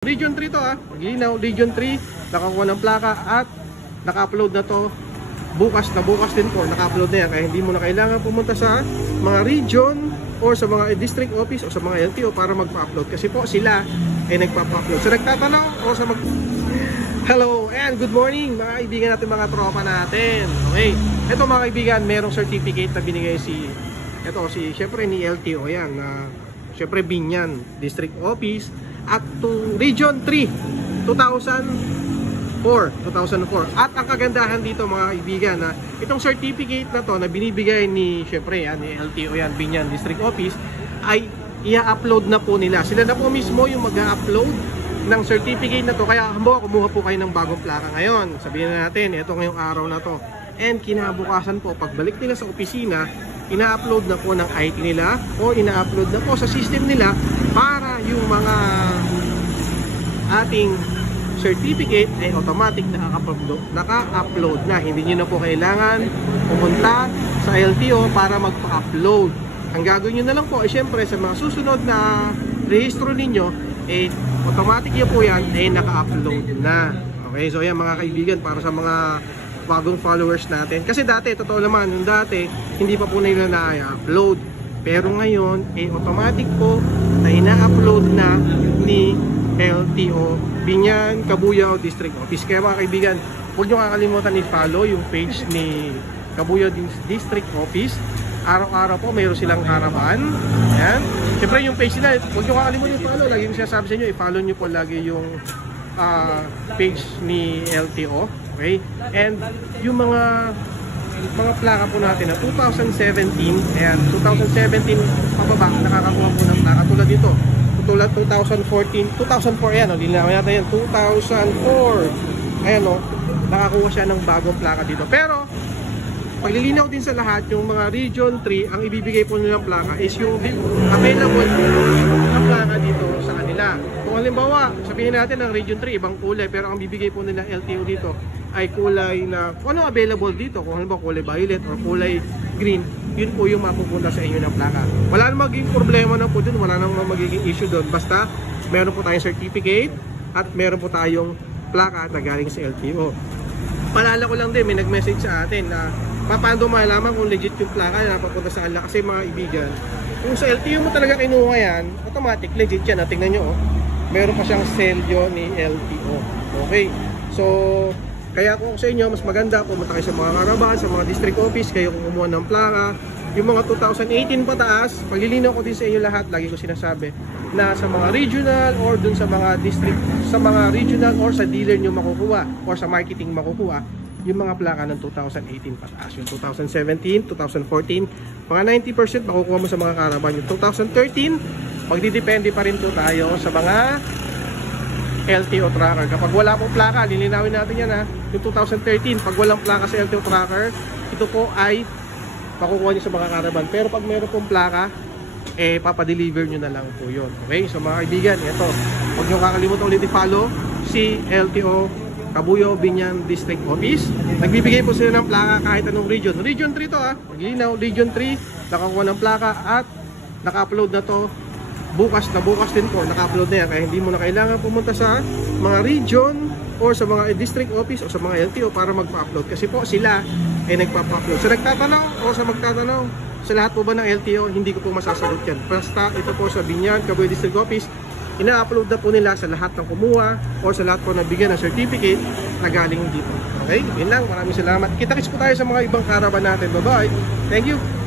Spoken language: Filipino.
Region 3 to maglinaw, Region 3, nakakuha ng plaka at naka-upload na to. Bukas din po, naka-upload na yan. Kaya hindi mo na kailangan pumunta sa mga region or sa mga district office o sa mga LTO para magpa-upload. Kasi po sila ay nagpa-upload. So nagtatanong o sa Hello and good morning mga kaibigan natin, mga tropa natin. Okay, ito mga kaibigan, merong certificate na binigay syempre ni LTO yan. Syempre Binyan District Office at to Region 3 2004. At ang kagandahan dito mga kaibigan na itong certificate na to na binibigay ni syempre yan, ni LTO yan, Binyan District Office, ay i-upload na po nila. Sila na po mismo yung mag-upload ng certificate na to. Kaya halimbawa kumuha po kayo ng bagong plaka ngayon, sabihin na natin ito ngayong araw na to, and kinabukasan po pagbalik nila sa opisina, ina-upload na po ng IT nila o ina-upload na po sa system nila para yung mga ating certificate ay automatic naka-upload na. Hindi nyo na po kailangan pumunta sa LTO para magpa-upload. Ang gagawin nyo na lang po ay syempre sa mga susunod na rehistro ninyo, automatic yun po yan ay naka-upload na. Okay, so yan mga kaibigan, para sa mga bagong followers natin. Kasi dati, totoo naman, yung dati, hindi pa po nila na-upload. Pero ngayon, automatic po na ina-upload na ni LTO Binyan Cabuyao District Office. Kaya mga kaibigan, huwag nyo kakalimutan i-follow yung page ni Cabuyao District Office. Araw-araw po, mayroon silang harapan. Ayan. Siyempre yung page nila, huwag nyo kakalimutan i-follow. Lagi yung sinasabi sa inyo, i-follow nyo po lagi yung page ni LTO. Okay? And yung mga plaka po natin na 2017, ayan, 2017 pababa, nakakakuha po ng plaka tulad dito. Tulad 2014, 2004 yan, linawin natin yan, 2004. Ayan nakakuha siya ng bagong plaka dito. Pero paglilinaw din sa lahat, yung mga Region 3, ang ibibigay po nilang plaka is yung available na plaka dito sa kanila. Kung halimbawa, sabihin natin ang Region 3, ibang kulay, pero ang bibigay po nila LTO dito ay kulay na, kung ano available dito, kung halimbawa kulay violet or kulay green, yun po yung mapupunta sa inyo ng plaka. Wala namang magiging problema na po dun, wala namang magiging issue doon. Basta, meron po tayong certificate at meron po tayong plaka na galing sa LTO. Palala ko lang din, may nag-message sa atin na paano malaman kung legit yung plaka na napapunta sa kanila. Kasi mga ibigan, kung sa LTO mo talaga kinuha yan, automatic legit yan. Tingnan nyo, meron pa siyang selyo ni LTO. Okay, so kaya kung sa inyo, mas maganda pumunta kayo sa mga karaban, sa mga district office, kayo kumuha ng plaka. Yung mga 2018 pataas, paglilinaw ko din sa inyo lahat, lagi ko sinasabi na sa mga regional or dun sa mga district, sa mga regional or sa dealer nyo makukuha or sa marketing makukuha yung mga plaka ng 2018 pataas. Yung 2017, 2014, mga 90% makukuha mo sa mga karaban. Yung 2013, magdidepende pa rin po tayo sa mga LTO tracker. Kapag wala pong plaka, lilinawin natin yan yung 2013, pag walang plaka sa LTO tracker, ito po ay makukuha nyo sa mga karaban. Pero pag meron pong plaka, papadeliver nyo na lang po yun. Okay, so mga kaibigan, ito, huwag nyo kakalimutan ulit i-follow si LTO Cabuyao Binyan District Office. Nagbibigay po sila ng plaka kahit anong region. Region 3 to maglinaw, Region 3, nakakuha ng plaka at naka-upload na to. Bukas din po, naka-upload na yan. Kaya hindi mo na kailangan pumunta sa mga region or sa mga district office o sa mga LTO para magpa-upload. Kasi po sila ay nagpa-upload. So nagtatanong o sa magtatanong, sa lahat po ba ng LTO, hindi ko po masasagot yan. Basta ito po sa Binyan Cabuyao District Office, ina-upload na po nila sa lahat ng kumuha o sa lahat po na bigyan ng certificate na galing dito. Okay, yun lang. Maraming salamat. Kita-kits po tayo sa mga ibang karaban natin. Bye-bye. Thank you.